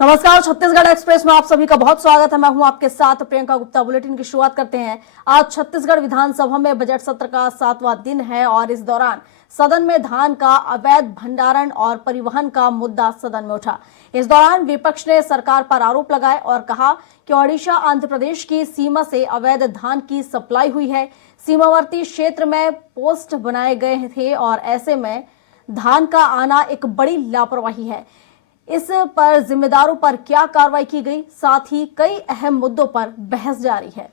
नमस्कार, छत्तीसगढ़ एक्सप्रेस में आप सभी का बहुत स्वागत है। मैं हूं आपके साथ प्रियंका गुप्ता। बुलेटिन की शुरुआत करते हैं। आज छत्तीसगढ़ विधानसभा में बजट सत्र का 7वां दिन है और इस दौरान सदन में धान का अवैध भंडारण और परिवहन का मुद्दा सदन में उठा। इस दौरान विपक्ष ने सरकार पर आरोप लगाए और कहा कि ओडिशा आंध्र प्रदेश की सीमा से अवैध धान की सप्लाई हुई है। सीमावर्ती क्षेत्र में पोस्ट बनाए गए थे और ऐसे में धान का आना एक बड़ी लापरवाही है। इस पर जिम्मेदारों पर क्या कार्रवाई की गई, साथ ही कई अहम मुद्दों पर बहस जारी है।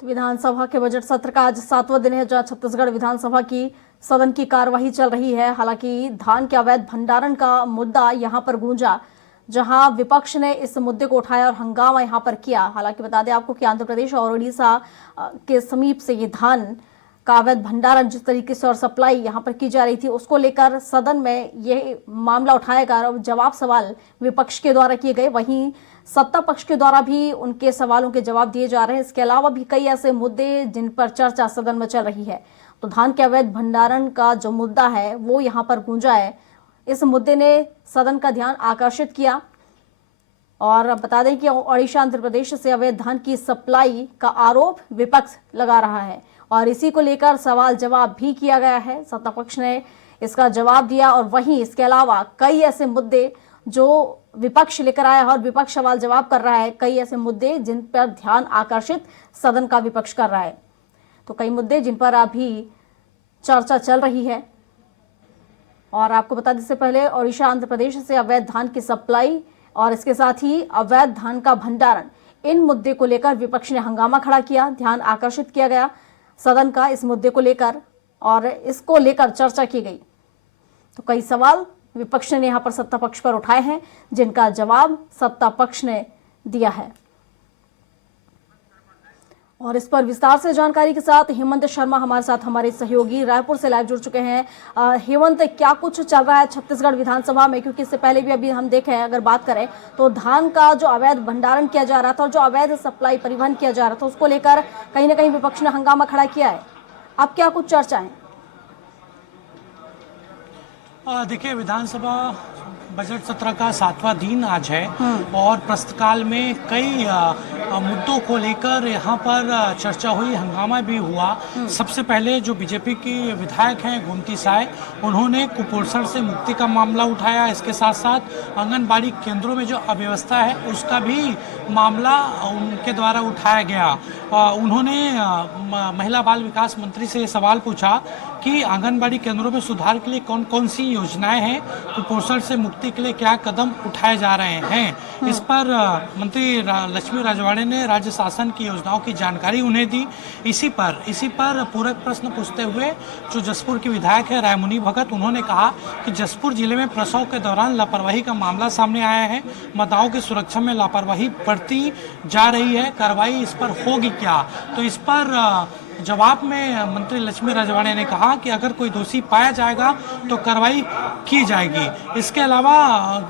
तो विधानसभा के बजट सत्र का आज 7वां दिन है, जहां छत्तीसगढ़ विधानसभा की सदन की कार्यवाही चल रही है। हालांकि धान के अवैध भंडारण का मुद्दा यहां पर गूंजा, जहां विपक्ष ने इस मुद्दे को उठाया और हंगामा यहां पर किया। हालांकि बता दें आपको कि आंध्र प्रदेश और उड़ीसा के समीप से ये धान का अवैध भंडारण जिस तरीके से और सप्लाई यहां पर की जा रही थी, उसको लेकर सदन में ये मामला उठाया गया और जवाब सवाल विपक्ष के द्वारा किए गए। वहीं सत्ता पक्ष के द्वारा भी उनके सवालों के जवाब दिए जा रहे हैं। इसके अलावा भी कई ऐसे मुद्दे जिन पर चर्चा सदन में चल रही है। तो धान के अवैध भंडारण का जो मुद्दा है वो यहाँ पर गूंजा है। इस मुद्दे ने सदन का ध्यान आकर्षित किया और बता दें कि ओडिशा आंध्र प्रदेश से अवैध धान की सप्लाई का आरोप विपक्ष लगा रहा है और इसी को लेकर सवाल जवाब भी किया गया है। सत्ता पक्ष ने इसका जवाब दिया और वहीं इसके अलावा कई ऐसे मुद्दे जो विपक्ष लेकर आया है और विपक्ष सवाल जवाब कर रहा है। कई ऐसे मुद्दे जिन पर ध्यान आकर्षित सदन का विपक्ष कर रहा है। तो कई मुद्दे जिन पर अभी चर्चा चल रही है और आपको बता दें इससे पहले ओडिशा आंध्र प्रदेश से अवैध धान की सप्लाई और इसके साथ ही अवैध धान का भंडारण, इन मुद्दे को लेकर विपक्ष ने हंगामा खड़ा किया। ध्यान आकर्षित किया गया सदन का इस मुद्दे को लेकर और इसको लेकर चर्चा की गई। तो कई सवाल विपक्ष ने यहां पर सत्ता पक्ष पर उठाए हैं जिनका जवाब सत्ता पक्ष ने दिया है। और इस पर विस्तार से जानकारी के साथ हेमंत शर्मा हमारे साथ, हमारे सहयोगी रायपुर से लाइव जुड़ चुके हैं। हेमंत, क्या कुछ चल रहा है छत्तीसगढ़ विधानसभा में? क्योंकि इससे पहले भी अभी हम देखें, अगर बात करें तो धान का जो अवैध भंडारण किया जा रहा था और जो अवैध सप्लाई परिवहन किया जा रहा था, उसको लेकर कहीं ना कहीं विपक्ष ने हंगामा खड़ा किया है। अब क्या कुछ चर्चा है? देखिए, विधानसभा बजट सत्र का 7वां दिन आज है और प्रश्नकाल में कई मुद्दों को लेकर यहाँ पर चर्चा हुई, हंगामा भी हुआ। सबसे पहले जो बीजेपी की विधायक हैं गोमती साय, उन्होंने कुपोषण से मुक्ति का मामला उठाया। इसके साथ साथ आंगनबाड़ी केंद्रों में जो अव्यवस्था है उसका भी मामला उनके द्वारा उठाया गया। उन्होंने महिला बाल विकास मंत्री से सवाल पूछा कि आंगनबाड़ी केंद्रों में सुधार के लिए कौन कौन सी योजनाएं हैं, कुपोषण से मुक्ति के लिए क्या कदम उठाए जा रहे हैं। इस पर मंत्री लक्ष्मी राजवाड़े ने राज्य शासन की योजनाओं की जानकारी उन्हें दी। इसी पर पूरक प्रश्न पूछते हुए जो जसपुर की विधायक है रायमुनि भगत, उन्होंने कहा कि जसपुर जिले में प्रसव के दौरान लापरवाही का मामला सामने आया है। माताओं की सुरक्षा में लापरवाही बढ़ती जा रही है, कार्रवाई इस पर होगी क्या? तो इस पर जवाब में मंत्री लक्ष्मी राजवाड़े ने कहा कि अगर कोई दोषी पाया जाएगा तो कार्रवाई की जाएगी। इसके अलावा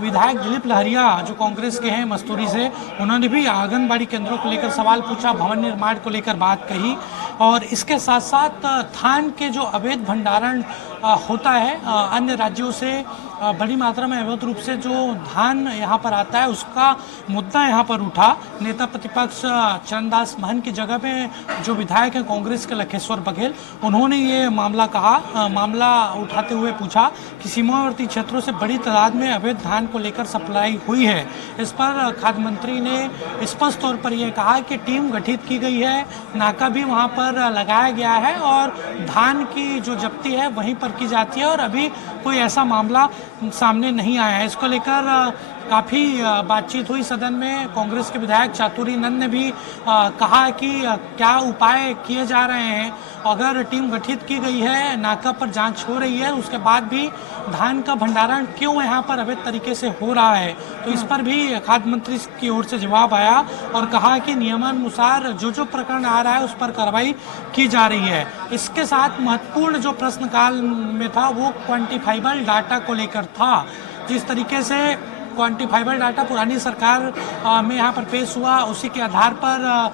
विधायक दिलीप लहरिया जो कांग्रेस के हैं मस्तूरी से, उन्होंने भी आंगनबाड़ी केंद्रों को लेकर सवाल पूछा, भवन निर्माण को लेकर बात कही और इसके साथ साथ धान के जो अवैध भंडारण होता है अन्य राज्यों से बड़ी मात्रा में अवैध रूप से जो धान यहाँ पर आता है उसका मुद्दा यहाँ पर उठा। नेता प्रतिपक्ष चरणदास महंत की जगह पे जो विधायक हैं कांग्रेस के लखेश्वर बघेल, उन्होंने ये मामला उठाते हुए पूछा कि सीमावर्ती क्षेत्रों से बड़ी तादाद में अवैध धान को लेकर सप्लाई हुई है। इस पर खाद्य मंत्री ने स्पष्ट तौर पर यह कहा कि टीम गठित की गई है, नाका भी वहाँ पर लगाया गया है और धान की जो जब्ती है वहीं पर की जाती है और अभी कोई ऐसा मामला सामने नहीं आया है। इसको लेकर काफ़ी बातचीत हुई सदन में। कांग्रेस के विधायक चातुरी नंद ने भी कहा कि क्या उपाय किए जा रहे हैं, अगर टीम गठित की गई है, नाका पर जांच हो रही है, उसके बाद भी धान का भंडारण क्यों यहाँ पर अवैध तरीके से हो रहा है। तो इस पर भी खाद्य मंत्री की ओर से जवाब आया और कहा कि नियमानुसार जो प्रकरण आ रहा है उस पर कार्रवाई की जा रही है। इसके साथ महत्वपूर्ण जो प्रश्नकाल में था वो क्वांटिफाइबल डाटा को लेकर था। जिस तरीके से क्वांटिफाइबल डाटा पुरानी सरकार में यहाँ पर पेश हुआ, उसी के आधार पर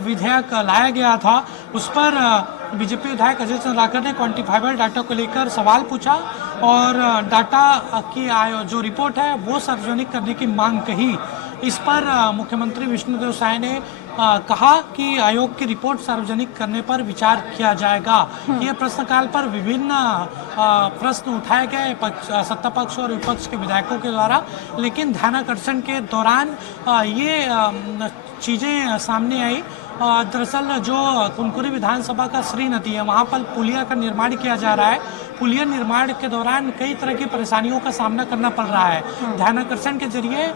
विधेयक लाया गया था। उस पर बीजेपी विधायक अजय चंद्राकर ने क्वांटिफाइबल डाटा को लेकर सवाल पूछा और डाटा की जो रिपोर्ट है वो सार्वजनिक करने की मांग कही। इस पर मुख्यमंत्री विष्णुदेव साय ने कहा कि आयोग की रिपोर्ट सार्वजनिक करने पर विचार किया जाएगा। ये प्रश्नकाल पर विभिन्न प्रश्न उठाए गए सत्ता पक्ष और विपक्ष के विधायकों के द्वारा, लेकिन ध्यानाकर्षण के दौरान ये चीज़ें सामने आई। दरअसल जो कुनकुरी विधानसभा का श्री नदी है वहाँ पर पुलिया का निर्माण किया जा रहा है। पुलिया निर्माण के दौरान कई तरह की परेशानियों का सामना करना पड़ रहा है। ध्यानाकर्षण के जरिए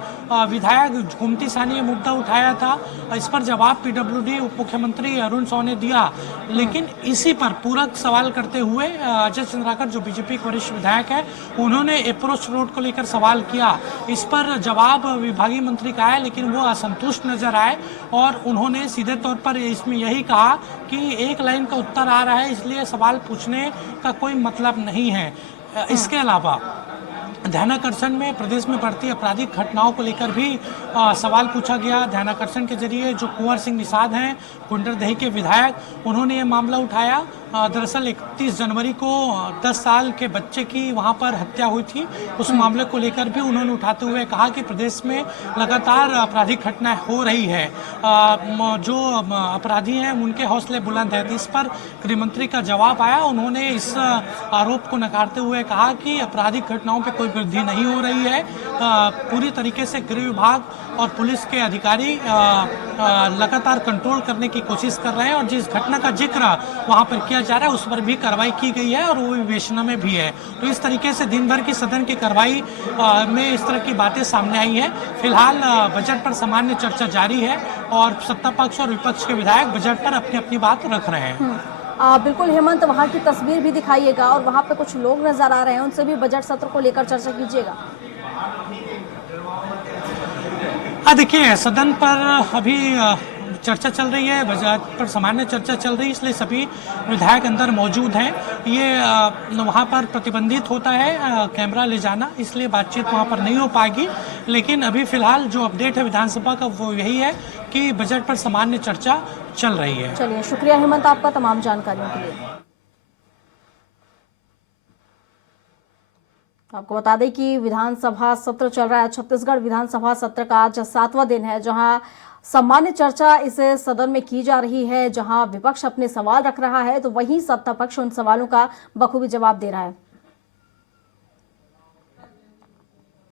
विधायक गोमती शाह ने मुद्दा उठाया था। इस पर जवाब पीडब्ल्यूडी उप मुख्यमंत्री अरुण साव ने दिया, लेकिन इसी पर पूरक सवाल करते हुए अजय चंद्राकर जो बीजेपी के वरिष्ठ विधायक है उन्होंने अप्रोच रोड को लेकर सवाल किया। इस पर जवाब विभागीय मंत्री का है, लेकिन वो असंतुष्ट नजर आए और उन्होंने सीधे तौर पर इसमें यही कहा कि एक लाइन का उत्तर आ रहा है, इसलिए सवाल पूछने का कोई मतलब नहीं है। इसके अलावा ध्यानाकर्षण में प्रदेश में बढ़ती आपराधिक घटनाओं को लेकर भी सवाल पूछा गया। ध्यानाकर्षण के जरिए जो कुंवर सिंह निषाद हैं, कुंडरदही के विधायक, उन्होंने ये मामला उठाया। दरअसल 31 जनवरी को 10 साल के बच्चे की वहाँ पर हत्या हुई थी। उस मामले को लेकर भी उन्होंने उठाते हुए कहा कि प्रदेश में लगातार आपराधिक घटनाएं हो रही है, जो अपराधी हैं उनके हौसले बुलंद हैं। इस पर गृहमंत्री का जवाब आया। उन्होंने इस आरोप को नकारते हुए कहा कि आपराधिक घटनाओं पर कोई वृद्धि नहीं हो रही है। पूरी तरीके से गृह विभाग और पुलिस के अधिकारी लगातार कंट्रोल करने की कोशिश कर रहे हैं और जिस घटना का जिक्र वहाँ पर किया जा रहा है उस पर भी कार्रवाई की गई है और वो विवेचना में भी है। तो इस तरीके से दिन भर की सदन की कार्रवाई में इस तरह की बातें सामने आई हैं। फिलहाल बजट पर सामान्य चर्चा जारी है और सत्ता पक्ष और विपक्ष के विधायक बजट पर अपनी अपनी बात रख रहे हैं। बिल्कुल हेमंत, वहाँ की तस्वीर भी दिखाइएगा और वहाँ पे कुछ लोग नजर आ रहे हैं, उनसे भी बजट सत्र को लेकर चर्चा कीजिएगा। देखिए, सदन पर अभी चर्चा चल रही है, बजट पर सामान्य चर्चा चल रही है, इसलिए सभी विधायक अंदर मौजूद हैं। ये वहाँ पर प्रतिबंधित होता है कैमरा ले जाना, इसलिए बातचीत वहाँ पर नहीं हो पाएगी। लेकिन अभी फिलहाल जो अपडेट है विधानसभा का वो यही है कि बजट पर सामान्य चर्चा चल रही है। चलिए, शुक्रिया हेमंत आपका तमाम जानकारियों के लिए। आपको बता दें कि विधानसभा सत्र चल रहा है। छत्तीसगढ़ विधानसभा सत्र का आज 7वां दिन है, जहां सामान्य चर्चा इस सदन में की जा रही है। जहां विपक्ष अपने सवाल रख रहा है तो वहीं सत्ता पक्ष उन सवालों का बखूबी जवाब दे रहा है।